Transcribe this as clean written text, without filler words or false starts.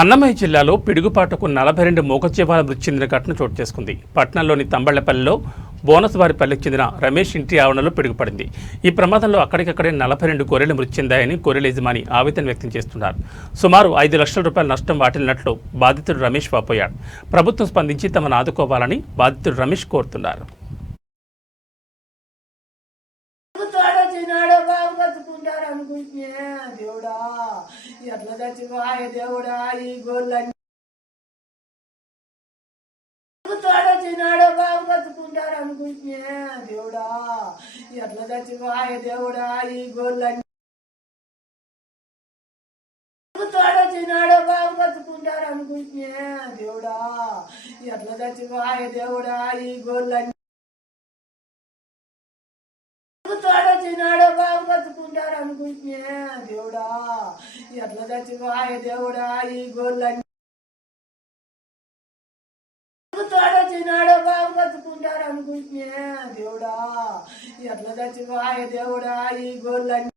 అన్నమయ్య జిల్లాలో పిడుగుపాటుకు 42 మూగజీవాల మృతి చెందిన ఘటన చోటు చేసుకుంది. పట్నంలోని తంబళ్లపల్లిలో బోనస్వారిపల్లికి చెందిన రమేష్ ఇంటి ఆవరణలో పిడుగుపడింది. ఈ ప్రమాదంలో అక్కడికక్కడే 42 గొర్రెలు మృతి చెందాయని గొర్రెల యజమాని ఆవేదన వ్యక్తం చేస్తున్నారు. సుమారు 5 లక్షల రూపాయల నష్టం వాటిల్లినట్లు బాధితుడు రమేష్ వాపోయాడు. ప్రభుత్వం స్పందించి తమను ఆదుకోవాలని బాధితుడు రమేష్ కోరుతున్నారు. దేవుడా ఎట్లా చచ్చిపోయ దేవుడా ఈ గోళ్ళని తోడొచ్చినాడో బాబు బతుకుంటాడు అనుకుంటే దేవుడా ఎట్లా చచ్చిపోయ దేవుడా ఈ గోళ్ళని తోడొచ్చినాడో బాబు బతుకుంటాడు అనుకుంటే దేవుడా ఎట్లా చచ్చిపోయ దేవుడా ఈ గోళ్ళని తోడొచ్చినాడో బాబు బతుకుంటాడు అనుకుంటే దేవుడా ఎట్లా చచ్చిపోయ దేవుడా ఈ గోళ్ళని తోడొచ్చినాడో బాబు బతుకుంటాడు అనుకుంటే దేవుడా ఎట్లా చచ్చిపోయ దేవుడా ఈ గోళ్ళని